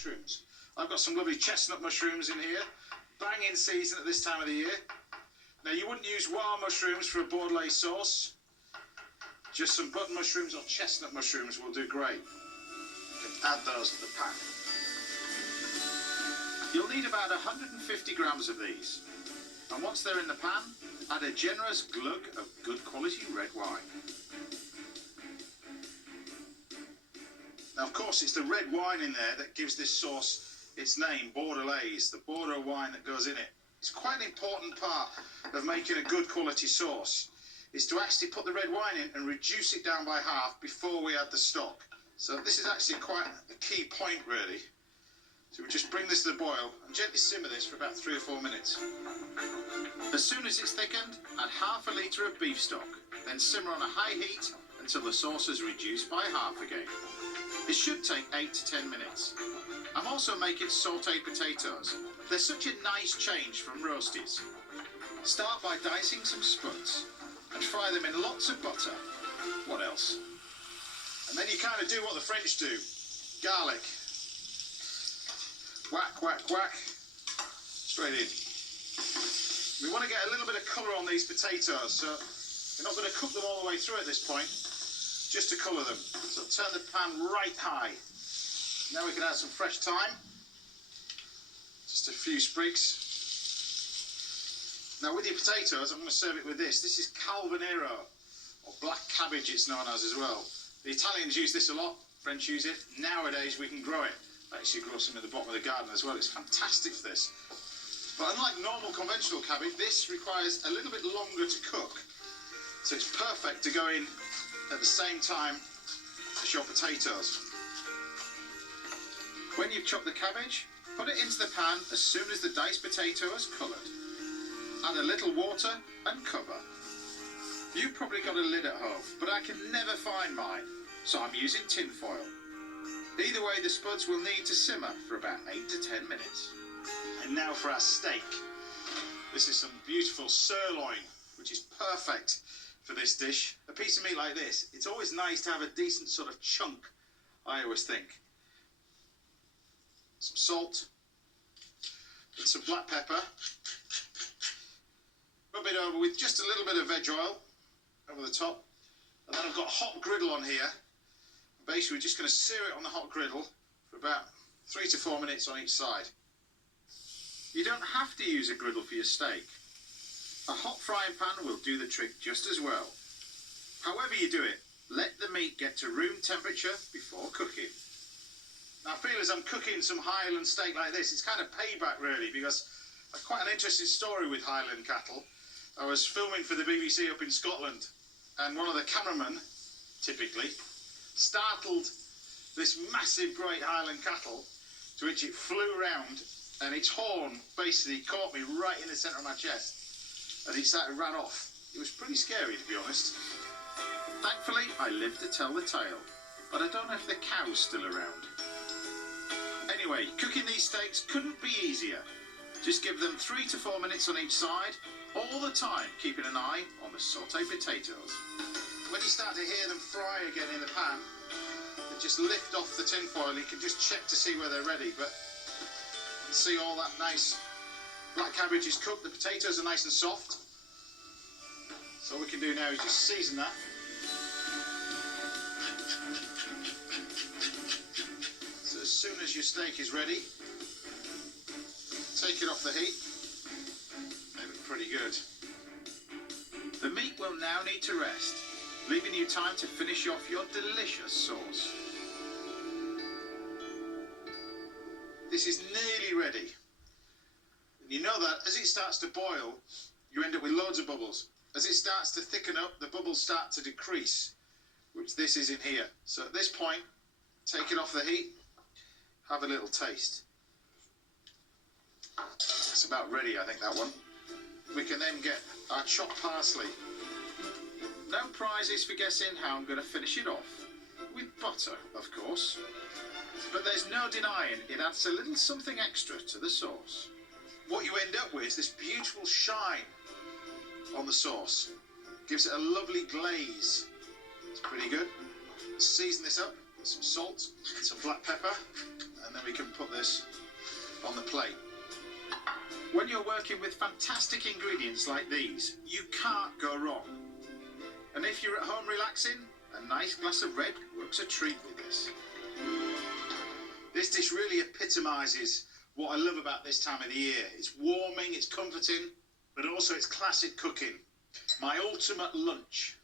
mushrooms. I've got some lovely chestnut mushrooms in here, bang in season at this time of the year. Now you wouldn't use wild mushrooms for a Bordelaise sauce. Just some button mushrooms or chestnut mushrooms will do great. You can add those to the pan. You'll need about 150 grams of these. And once they're in the pan, add a generous glug of good quality red wine. Now of course it's the red wine in there that gives this sauce its name, Bordelaise, the Bordeaux wine that goes in it. It's quite an important part of making a good quality sauce, is to actually put the red wine in and reduce it down by half before we add the stock. So this is actually quite a key point really. So we just bring this to the boil and gently simmer this for about 3 or 4 minutes. As soon as it's thickened, add half a litre of beef stock, then simmer on a high heat until the sauce is reduced by half again. It should take 8 to 10 minutes. I'm also making sautéed potatoes. They're such a nice change from roasties. Start by dicing some spuds and fry them in lots of butter. What else? And then you kind of do what the French do. Garlic. Whack, whack, whack. Straight in. We want to get a little bit of colour on these potatoes, so we're not going to cook them all the way through at this point, just to colour them. So turn the pan right high. Now we can add some fresh thyme. Just a few sprigs. Now with your potatoes, I'm going to serve it with this. This is Calvanero, or black cabbage it's known as well. The Italians use this a lot, French use it. Nowadays we can grow it. I actually grow some in the bottom of the garden as well. It's fantastic for this. But unlike normal conventional cabbage, this requires a little bit longer to cook. So it's perfect to go in at the same time as your potatoes. When you've chopped the cabbage, put it into the pan as soon as the diced potato is coloured. Add a little water and cover. You've probably got a lid at home, but I can never find mine, so I'm using tin foil. Either way, the spuds will need to simmer for about 8 to 10 minutes. And now for our steak. This is some beautiful sirloin, which is perfect for this dish. A piece of meat like this, it's always nice to have a decent sort of chunk, I always think. Some salt, and some black pepper. Rub it over with just a little bit of veg oil over the top. And then I've got a hot griddle on here. Basically, we're just going to sear it on the hot griddle for about 3 to 4 minutes on each side. You don't have to use a griddle for your steak. A hot frying pan will do the trick just as well. However you do it, let the meat get to room temperature before cooking. Now I feel as I'm cooking some Highland steak like this, it's kind of payback really, because I've quite an interesting story with Highland cattle. I was filming for the BBC up in Scotland, and one of the cameramen, typically, startled this massive great Highland cattle, to which it flew around and its horn basically caught me right in the centre of my chest and it started ran off. It was pretty scary, to be honest. Thankfully I lived to tell the tale, but I don't know if the cow's still around. Anyway, cooking these steaks couldn't be easier. Just give them 3 to 4 minutes on each side, all the time keeping an eye on the sautéed potatoes. When you start to hear them fry again in the pan, they just lift off the tin foil. You can just check to see where they're ready, but you can see all that nice black cabbage is cooked. The potatoes are nice and soft. So all we can do now is just season that. So as soon as your steak is ready, take it off the heat. They look pretty good. The meat will now need to rest, leaving you time to finish off your delicious sauce. This is nearly ready. And you know that as it starts to boil, you end up with loads of bubbles. As it starts to thicken up, the bubbles start to decrease, which this is in here. So at this point, take it off the heat, have a little taste. It's about ready, I think, that one. We can then get our chopped parsley. No prizes for guessing how I'm going to finish it off. With butter, of course. But there's no denying it adds a little something extra to the sauce. What you end up with is this beautiful shine on the sauce. Gives it a lovely glaze. It's pretty good. Season this up with some salt and some black pepper. and then we can put this on the plate. When you're working with fantastic ingredients like these, you can't go wrong. And if you're at home relaxing, a nice glass of red works a treat with this. This dish really epitomises what I love about this time of the year. It's warming, it's comforting, but also it's classic cooking. My ultimate lunch.